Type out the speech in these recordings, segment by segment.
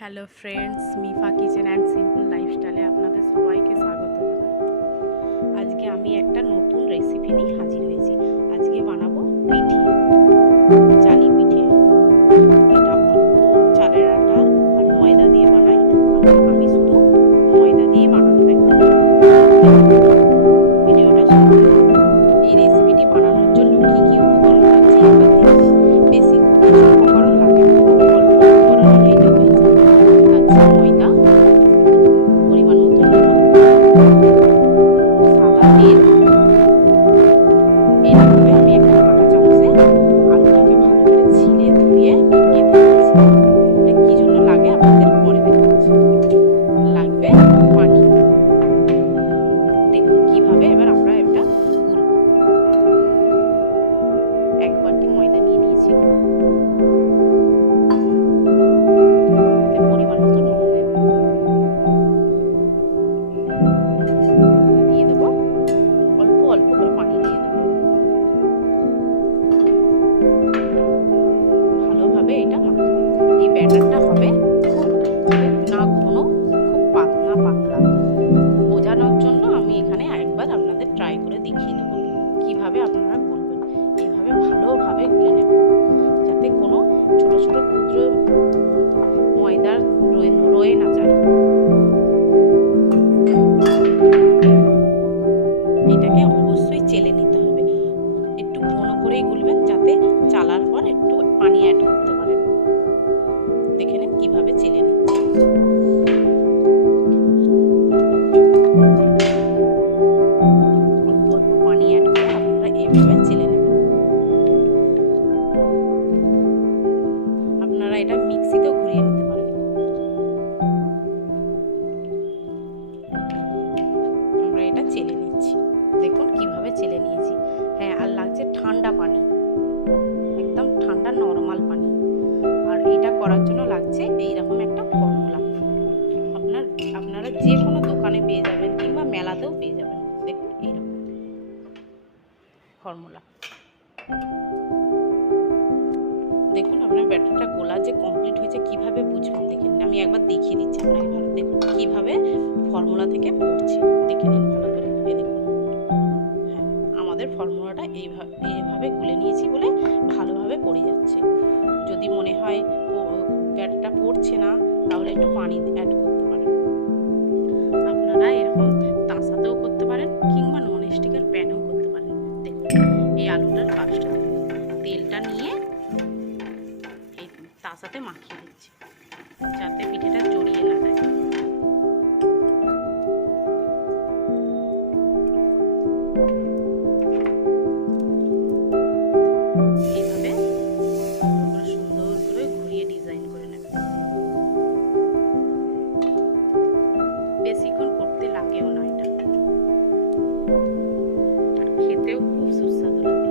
Hello friends, Mifa kitchen and simple লাইফস্টাইলে আপনাদের সবাইকে স্বাগত জানাই। আজকে আমি একটা নতুন রেসিপি নিয়ে হাজির হয়েছি। আজকে বানাবো পিঠে, চালি পিঠে। এটা অল্প চালের আটা আর ময়দা দিয়ে বানাই। আমি শুধু ময়দা দিয়ে বানানো দেখাবো। ভিডিওটা শুরু করব। এই রেসিপিটি বানানোর জন্য কি কি উপকরণ লাগছে এবার দেখি। বেশি কিছু উপকরণ লাগে না, খুব অল্প উপকরণে এটা হয়ে যায়। লাগছে ময়দা, পরিমাণ মতো নুন, সাদা তেল। এইভাবে আমি একটা কাঁটা চামচে আলুটাকে ভালো করে ছিলে ধুয়ে কেটে নিয়েছি। এটা কি জন্য লাগে আপনাদের পরে দেখাচ্ছি। লাগবে পানি। দেখুন কিভাবে এবার আমরা এটা গুলবো। এক বাটি ময়দা নিয়ে নিয়েছি, এতে পরিমাণ মতো নুন দেব, দিয়ে দেবো অল্প অল্প করে পানি দিয়ে দেবো। ভালোভাবে এটা মাখবো। এই ব্যাটারটা হবে খুব না ঘন, খুব পাতলা পাতলা। বোঝানোর জন্য আমি এখানে একবার আপনাদের ট্রাই করে দেখিয়ে নেব কিভাবে আপনারা গুলবেন। এইভাবে ভালোভাবে গুলে নেবেন যাতে কোনো ছোট ছোট ক্ষুদ্র ময়দার রয়ে না যায়। এটাকে অবশ্যই চেলে নিতে হবে। একটু ঘন করেই গুলবেন যাতে চালার পর একটু পানি অ্যাড করতে পারেন। দেখে নিন কিভাবে চেলে নিচ্ছি। অল্প অল্প পানি অ্যাড করে আপনারা এইভাবে চেলে নেবেন। আপনারা এটা মিক্সিতেও ঘুরিয়ে নিতে পারেন। আমরা এটা চেলে নিচ্ছি। দেখুন কিভাবে চেলে নিয়েছি। হ্যাঁ, আর লাগছে ঠান্ডা পানি, একদম ঠান্ডা নরমাল পানি। আর এটা করার জন্য লাগছে এইরকম একটা ফর্মুলা। আপনারা যে কোনো দোকানে পেয়ে যাবেন কিংবা মেলাতেও পেয়ে যাবেন। দেখুন এইরকম ফর্মুলা। দেখুন আপনার ব্যাটারটা গোলা যে কমপ্লিট হয়েছে কিভাবে বুঝবেন দেখে নিন। আমি একবার দেখিয়ে দিচ্ছি আপনাকে ভালো। দেখুন কিভাবে ফর্মুলা থেকে পড়ছে, দেখে নিন ভালো করে। এই দেখুন, হ্যাঁ আমাদের ফর্মুলাটা এইভাবে গুলে নিয়েছি বলে ভালোভাবে পড়ে যাচ্ছে। যদি মনে হয় ব্যাটারটা পড়ছে না তাহলে একটু পানি অ্যাড করতে পারেন। আপনারা এরকম তাসাতেও করতে পারেন কিংবা নন স্টিকের প্যানেও করতে পারেন। দেখুন এই আলুটার কাজটা দেখুন। তেলটা নিয়ে এই তাসাতে মাখিয়ে দিচ্ছি যাতে পিঠেটা জড়িয়ে না যায়। এইভাবে সুন্দর করে ঘুরিয়ে ডিজাইন করে নেবেন। বেশিক্ষণ করতে লাগেও না এটা, আর খেতেও খুব সুস্বাদু লাগে।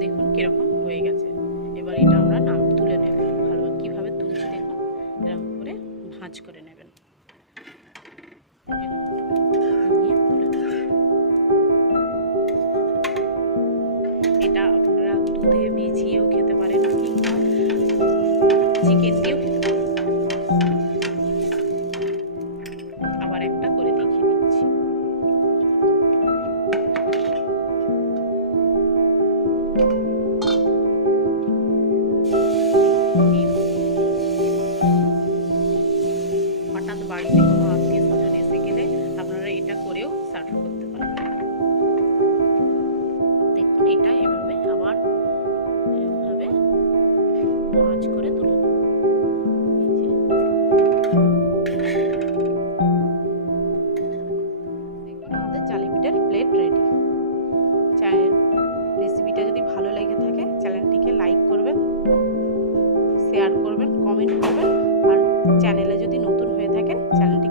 দেখুন কিরকম হয়ে গেছে। এবার এটা আমরা তুলে নেব। ভালো কিভাবে তুলছি দেখুন, এরকম করে ভাঁজ করে নেবেন। নিয়ে তুলে নেবেন। এটা আপনারা দুধে ভিজিয়েও খেতে পারেন কিংবা চিকেন দিয়েও খেতে পারেন। আবার একটা করে দেখিয়ে দিচ্ছি। হঠাৎ বাড়িতে কোনো আত্মীয় স্বজন এসে গেলে আপনারা এটা করেও সার্ভ করতে পারেন। দেখুন এটা এভাবে আবার এভাবে ভাঁজ করে তুলে নেব। দেখুন আমাদের চালি পিঠার প্লেট রেডি। রেসিপিটা যদি ভালো লেগে থাকে চ্যানেলটিকে লাইক করবেন, শেয়ার করবেন, কমেন্ট করবেন। আর চ্যানেলে যদি নতুন হয়ে থাকেন চ্যানেল